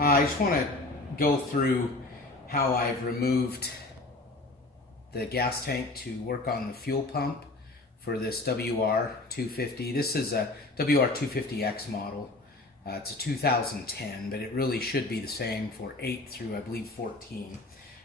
I just want to go through how I've removed the gas tank to work on the fuel pump for this WR250. This is a WR250 X model. It's a 2010, but it really should be the same for 8 through, I believe, 14.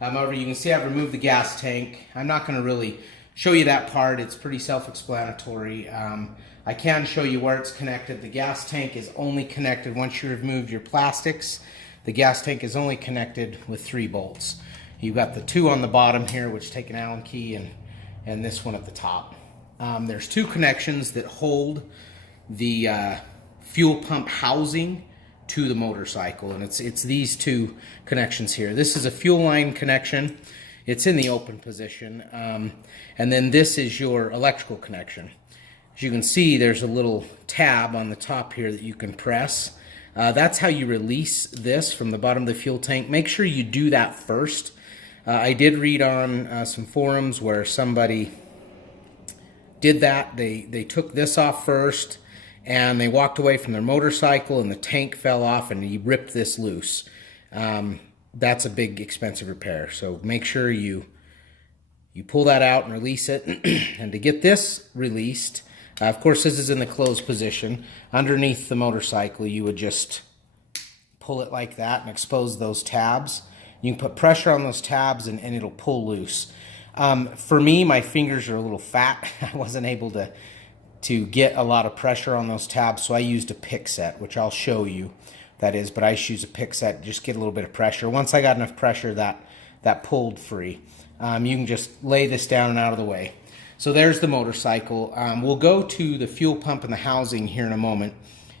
However, you can see I've removed the gas tank. I'm not going to really show you that part. It's pretty self-explanatory. I can show you where it's connected. The gas tank is only connected once you remove your plastics. The gas tank is only connected with 3 bolts. You've got the 2 on the bottom here, which take an Allen key, and this one at the top. There's 2 connections that hold the fuel pump housing to the motorcycle, and it's these 2 connections here. This is a fuel line connection. It's in the open position, and then this is your electrical connection. As you can see, there's a little tab on the top here that you can press. That's how you release this from the bottom of the fuel tank. Make sure you do that first. I did read on some forums where somebody did that. They took this off first, and they walked away from their motorcycle, and the tank fell off, and he ripped this loose. That's a big, expensive repair. So make sure you pull that out and release it. And to get this released, of course, this is in the closed position. Underneath the motorcycle, you would just pull it like that and expose those tabs. You can put pressure on those tabs, and it'll pull loose. For me, my fingers are a little fat. I wasn't able to get a lot of pressure on those tabs, so I used a pick set, which I'll show you. That is, but I just use a pick set, just get a little bit of pressure. Once I got enough pressure, that pulled free. You can just lay this down and out of the way. So there's the motorcycle. We'll go to the fuel pump and the housing here in a moment.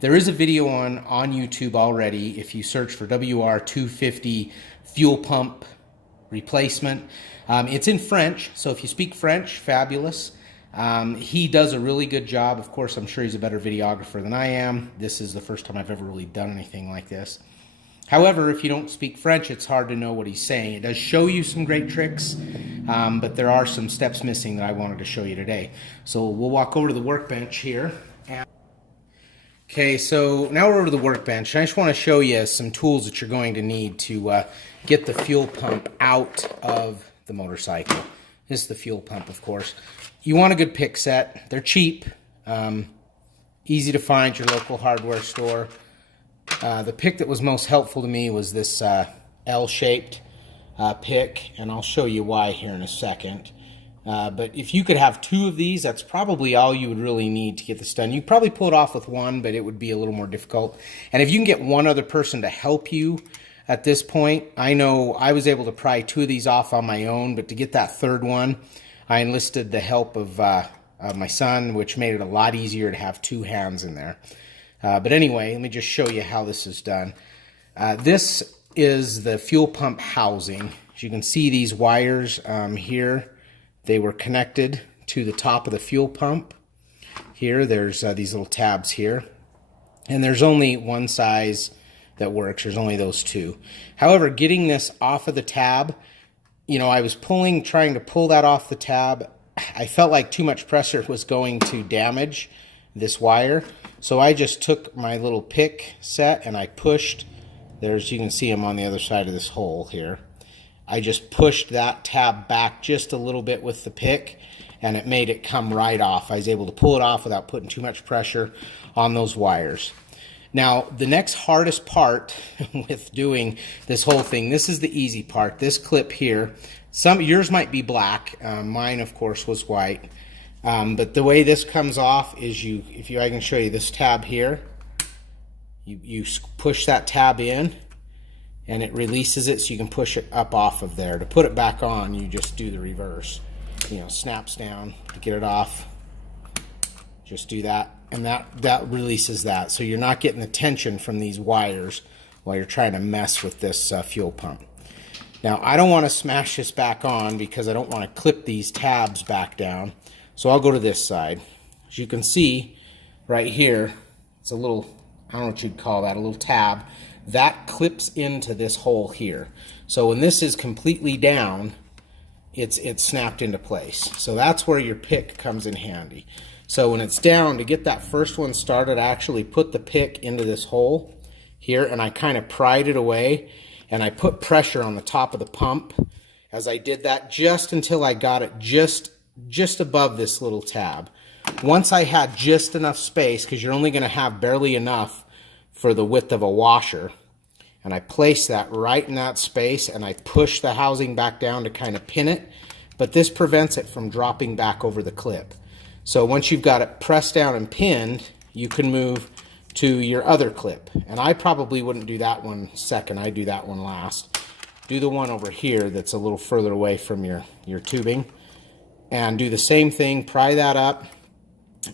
There is a video on YouTube already. If you search for WR250 fuel pump replacement, it's in French, so if you speak French, fabulous. He does a really good job. Of course, I'm sure he's a better videographer than I am. This is the first time I've ever really done anything like this. However, if you don't speak French, it's hard to know what he's saying. It does show you some great tricks, but there are some steps missing that I wanted to show you today. So we'll walk over to the workbench here. Okay, so now we're over to the workbench. I just want to show you some tools that you're going to need to get the fuel pump out of the motorcycle. This is the fuel pump, of course. You want a good pick set. They're cheap, easy to find at your local hardware store. The pick that was most helpful to me was this L-shaped pick, and I'll show you why here in a second. But if you could have 2 of these, that's probably all you would really need to get this done. You could probably pull it off with 1, but it would be a little more difficult. And if you can get 1 other person to help you at this point, I know I was able to pry 2 of these off on my own, but to get that 3rd one, I enlisted the help of my son, which made it a lot easier to have 2 hands in there. But anyway, let me just show you how this is done. This is the fuel pump housing. As you can see, these wires here, they were connected to the top of the fuel pump. Here, there's these little tabs here. And there's only one size that works. There's only those 2. However, getting this off of the tab, you know, I was trying to pull that off the tab. I felt like too much pressure was going to damage this wire. So I just took my little pick set and I pushed. You can see them on the other side of this hole here. I just pushed that tab back just a little bit with the pick, and it made it come right off. I was able to pull it off without putting too much pressure on those wires. Now, the next hardest part with doing this whole thing, this is the easy part. This clip here, yours might be black. Mine, of course, was white. But the way this comes off is I can show you this tab here. You push that tab in, and it releases it so you can push it up off of there. To put it back on, you just do the reverse. You know, snaps down to get it off. Just do that, and that releases that. So you're not getting the tension from these wires while you're trying to mess with this fuel pump. Now, I don't want to smash this back on because I don't want to clip these tabs back down. So I'll go to this side. As you can see right here, it's a little, I don't know what you'd call that, a little tab. That clips into this hole here. So when this is completely down, it's snapped into place. So that's where your pick comes in handy. So when it's down, to get that first one started, I actually put the pick into this hole here, and I kind of pried it away, and I put pressure on the top of the pump as I did that, just until I got it just above this little tab. Once I had just enough space, because you're only going to have barely enough for the width of a washer, and I placed that right in that space, and I pushed the housing back down to kind of pin it, but this prevents it from dropping back over the clip. So once you've got it pressed down and pinned, you can move to your other clip. And I probably wouldn't do that one second, I do that one last. Do the one over here that's a little further away from your tubing, and do the same thing, pry that up.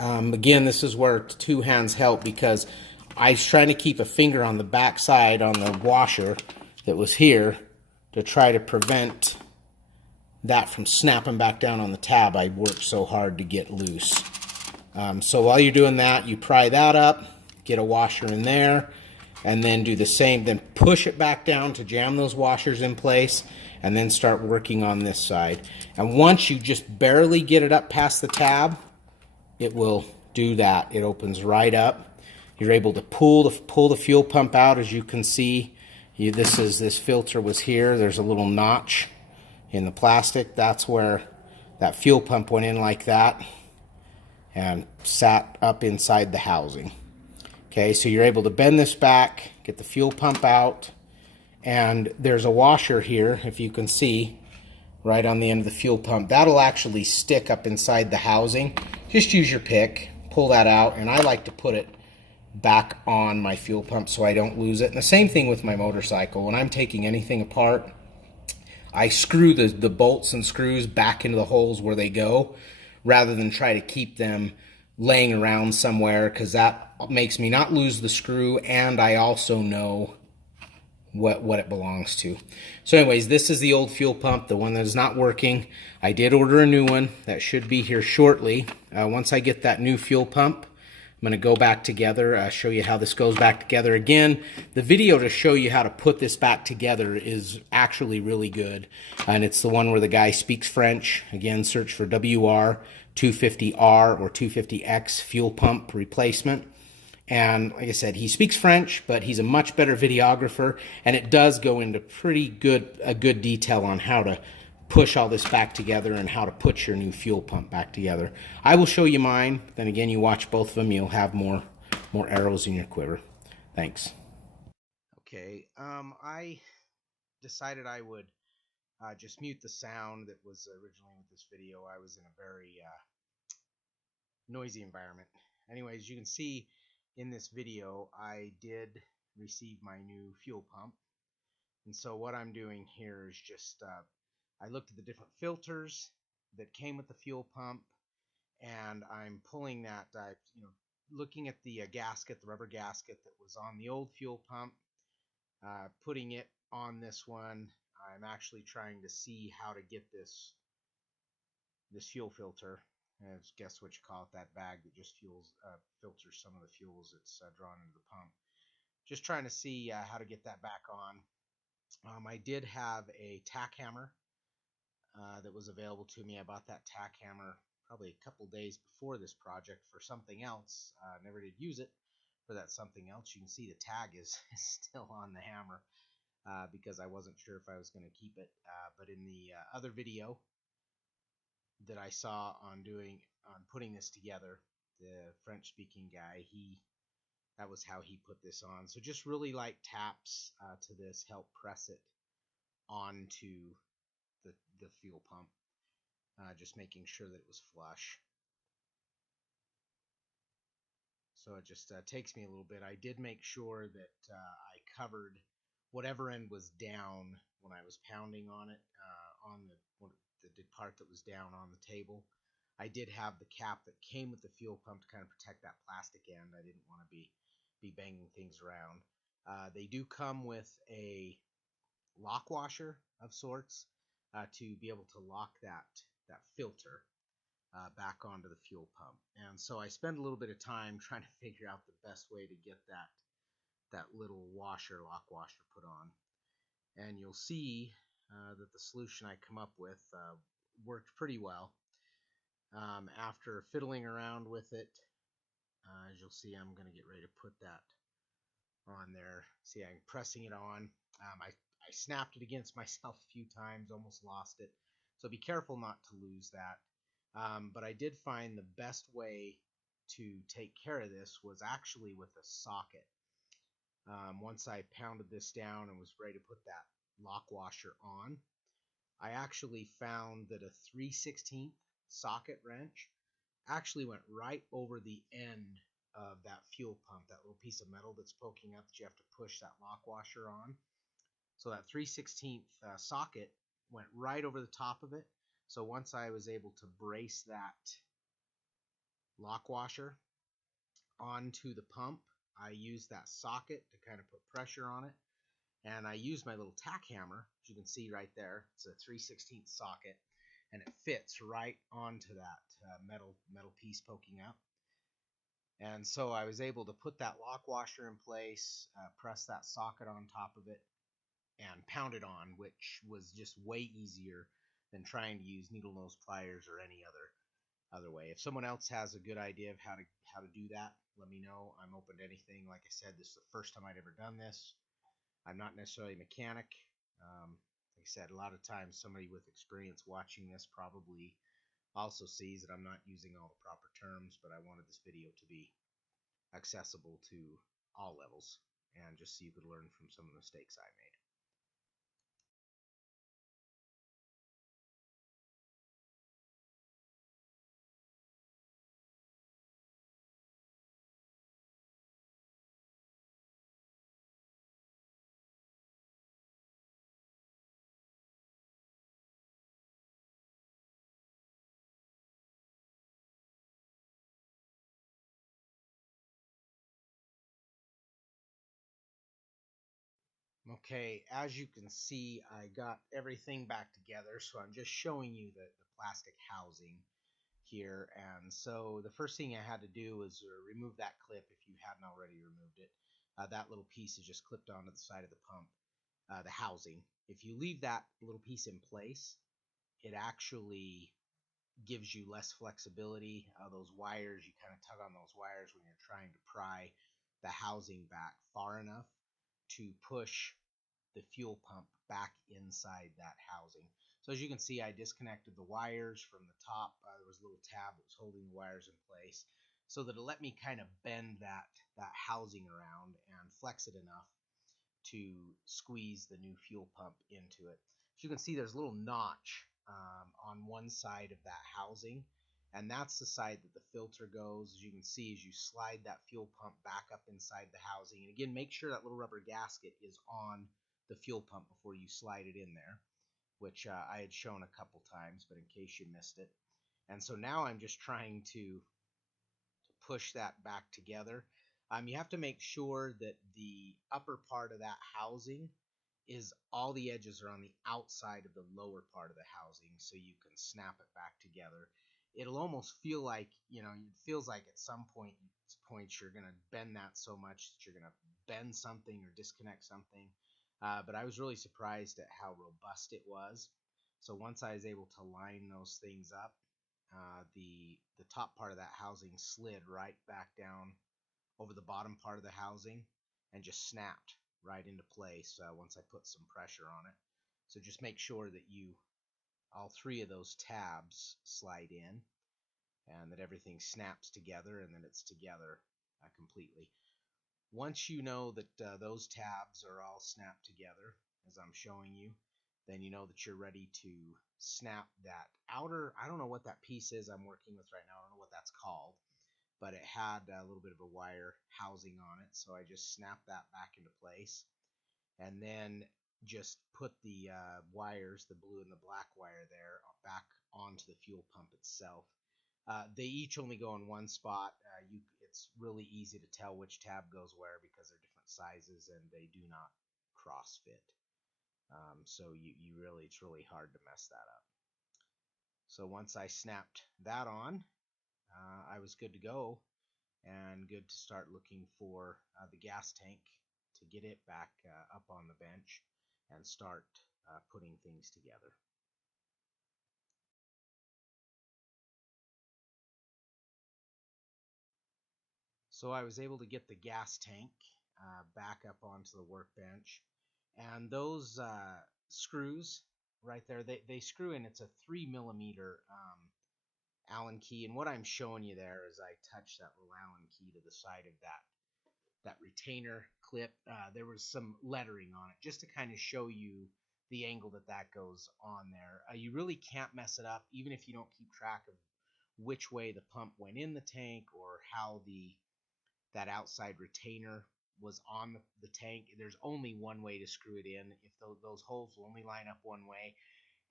Again, this is where two hands help, because I was trying to keep a finger on the back side on the washer that was here to try to prevent that from snapping back down on the tab I worked so hard to get loose. So while you're doing that, you pry that up, get a washer in there, and then do the same, then push it back down to jam those washers in place, and then start working on this side. And once you just barely get it up past the tab, it will do that. It opens right up. You're able to pull the fuel pump out, as you can see. This filter was here. There's a little notch in the plastic. That's where that fuel pump went in like that and sat up inside the housing. Okay, so you're able to bend this back, get the fuel pump out, and there's a washer here, if you can see, right on the end of the fuel pump. That'll actually stick up inside the housing. Just use your pick, pull that out, and I like to put it back on my fuel pump so I don't lose it. And the same thing with my motorcycle. When I'm taking anything apart, I screw the bolts and screws back into the holes where they go, rather than try to keep them laying around somewhere, because that makes me not lose the screw, and I also know what it belongs to. So anyways, this is the old fuel pump, the one that is not working. I did order a new one that should be here shortly. Once I get that new fuel pump, I'm going to go back together, show you how this goes back together. Again, the video to show you how to put this back together is actually really good. And it's the one where the guy speaks French. Again, search for WR250 R or 250X fuel pump replacement. And like I said, he speaks French, but he's a much better videographer. And it does go into pretty good detail on how to push all this back together and how to put your new fuel pump back together. I will show you mine. Then again, you watch both of them, you'll have more arrows in your quiver. Thanks. Okay, I decided I would just mute the sound that was originally with this video. I was in a very noisy environment. Anyways, you can see in this video I did receive my new fuel pump. And so what I'm doing here is just I looked at the different filters that came with the fuel pump, and I'm pulling that, looking at the gasket, the rubber gasket that was on the old fuel pump, putting it on this one. I'm actually trying to see how to get this fuel filter. Guess what you call it, that bag that just filters some of the fuels that's drawn into the pump. Just trying to see how to get that back on. I did have a tack hammer that was available to me. I bought that tack hammer probably a couple days before this project for something else. Never did use it for that something else. You can see the tag is still on the hammer because I wasn't sure if I was going to keep it. But in the other video that I saw on putting this together, the French-speaking guy, that was how he put this on. So just really light taps to this help press it onto the fuel pump, just making sure that it was flush. So it just takes me a little bit. I did make sure that I covered whatever end was down when I was pounding on it, on the part that was down on the table. I did have the cap that came with the fuel pump to kind of protect that plastic end. I didn't want to be banging things around. They do come with a lock washer of sorts to be able to lock that filter back onto the fuel pump. And so I spend a little bit of time trying to figure out the best way to get that little lock washer put on. And you'll see that the solution I come up with worked pretty well. After fiddling around with it, as you'll see, I'm going to get ready to put that on there. See, I'm pressing it on. I snapped it against myself a few times, almost lost it. So be careful not to lose that. But I did find the best way to take care of this was actually with a socket. Once I pounded this down and was ready to put that lock washer on, I actually found that a 3/16 socket wrench actually went right over the end of that fuel pump, that little piece of metal that's poking up that you have to push that lock washer on. So that 3/16 socket went right over the top of it. So once I was able to brace that lock washer onto the pump, I used that socket to kind of put pressure on it. And I used my little tack hammer, as you can see right there. It's a 3/16 socket, and it fits right onto that metal piece poking up. And so I was able to put that lock washer in place, press that socket on top of it, and pound it on, which was just way easier than trying to use needle nose pliers or any other way. If someone else has a good idea of how to do that, let me know. I'm open to anything. Like I said, this is the first time I'd ever done this. I'm not necessarily a mechanic. Like I said, a lot of times somebody with experience watching this probably also sees that I'm not using all the proper terms, but I wanted this video to be accessible to all levels and just so you could learn from some of the mistakes I made. Okay, as you can see, I got everything back together, so I'm just showing you the plastic housing here. And so the first thing I had to do was remove that clip if you hadn't already removed it. That little piece is just clipped onto the side of the pump, the housing. If you leave that little piece in place, it actually gives you less flexibility. Those wires, you kind of tug on those wires when you're trying to pry the housing back far enough to push the fuel pump back inside that housing. So as you can see, I disconnected the wires from the top. There was a little tab that was holding the wires in place so that it let me kind of bend that housing around and flex it enough to squeeze the new fuel pump into it. As you can see, there's a little notch on one side of that housing, and that's the side that the filter goes. As you can see, as you slide that fuel pump back up inside the housing, and again, make sure that little rubber gasket is on the fuel pump before you slide it in there, which I had shown a couple times, but in case you missed it. And so now I'm just trying to push that back together. You have to make sure that the upper part of that housing is all the edges are on the outside of the lower part of the housing so you can snap it back together. It'll almost feel like, it feels like at some points you're going to bend that so much that you're going to bend something or disconnect something. But I was really surprised at how robust it was. So once I was able to line those things up, the top part of that housing slid right back down over the bottom part of the housing and just snapped right into place once I put some pressure on it. So just make sure that all three of those tabs slide in and that everything snaps together and that it's together completely. Once you know that those tabs are all snapped together, as I'm showing you, then you know that you're ready to snap that outer, I don't know what that piece is I'm working with right now, I don't know what that's called, but it had a little bit of a wire housing on it, so I just snapped that back into place, and then just put the wires, the blue and the black wire there, back onto the fuel pump itself. They each only go in one spot. It's really easy to tell which tab goes where because they're different sizes and they do not cross fit. So it's really hard to mess that up. So once I snapped that on, I was good to go and good to start looking for the gas tank to get it back up on the bench and start putting things together. So I was able to get the gas tank back up onto the workbench. And those screws right there, they screw in. It's a 3mm Allen key. And what I'm showing you there is I touch that little Allen key to the side of that retainer clip. There was some lettering on it just to kind of show you the angle that goes on there. You really can't mess it up, even if you don't keep track of which way the pump went in the tank or how that outside retainer was on the tank. There's only one way to screw it in. If those holes will only line up one way,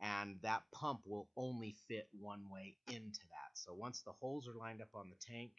and that pump will only fit one way into that. So once the holes are lined up on the tank,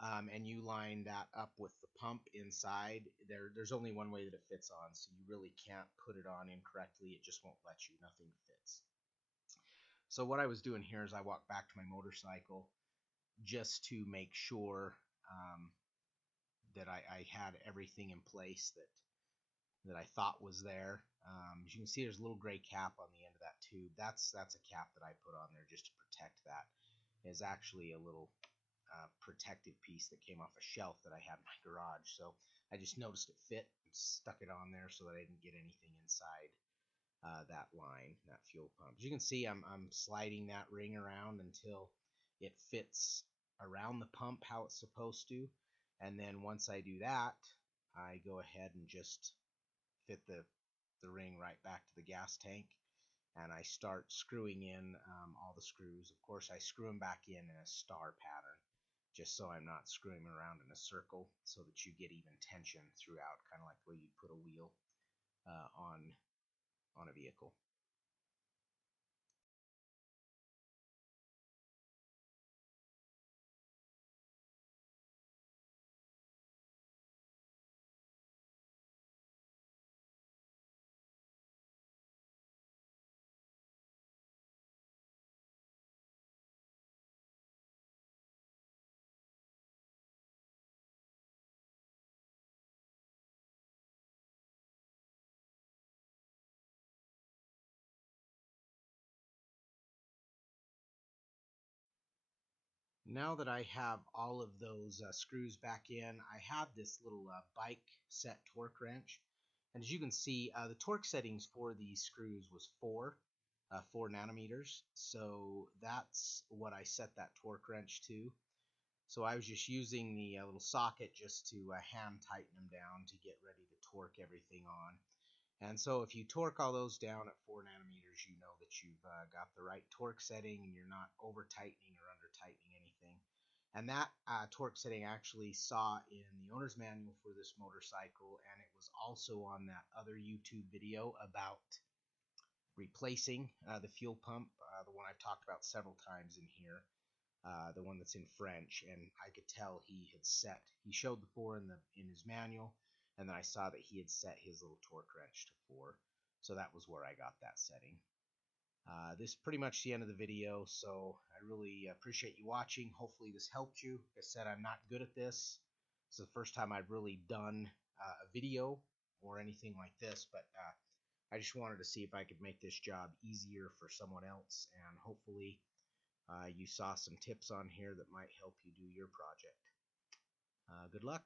and you line that up with the pump inside, there's only one way that it fits on, so you really can't put it on incorrectly. It just won't let you. Nothing fits. So what I was doing here is I walked back to my motorcycle just to make sure that I had everything in place that I thought was there. As you can see, there's a little gray cap on the end of that tube. That's a cap that I put on there just to protect that. It's actually a little protective piece that came off a shelf that I had in my garage. So I just noticed it fit and stuck it on there so that I didn't get anything inside that line, that fuel pump. As you can see, I'm sliding that ring around until it fits around the pump how it's supposed to. And then once I do that, I go ahead and just fit the ring right back to the gas tank, and I start screwing in all the screws. Of course, I screw them back in a star pattern, just so I'm not screwing them around in a circle, so that you get even tension throughout, kind of like the way you'd put a wheel on a vehicle. Now that I have all of those screws back in, I have this little bike set torque wrench. And as you can see, the torque settings for these screws was 4 nanometers. So that's what I set that torque wrench to. So I was just using the little socket just to hand tighten them down to get ready to torque everything on. And so if you torque all those down at 4 nanometers, you know that you've got the right torque setting and you're not over tightening or under tightening anything. And that torque setting I actually saw in the owner's manual for this motorcycle, and it was also on that other YouTube video about replacing the fuel pump, the one I've talked about several times in here, the one that's in French. And I could tell he showed the 4 in his manual, and then I saw that he had set his little torque wrench to 4. So that was where I got that setting. This is pretty much the end of the video, so I really appreciate you watching. Hopefully this helped you. Like I said, I'm not good at this. It's the first time I've really done a video or anything like this, but I just wanted to see if I could make this job easier for someone else, and hopefully you saw some tips on here that might help you do your project. Good luck.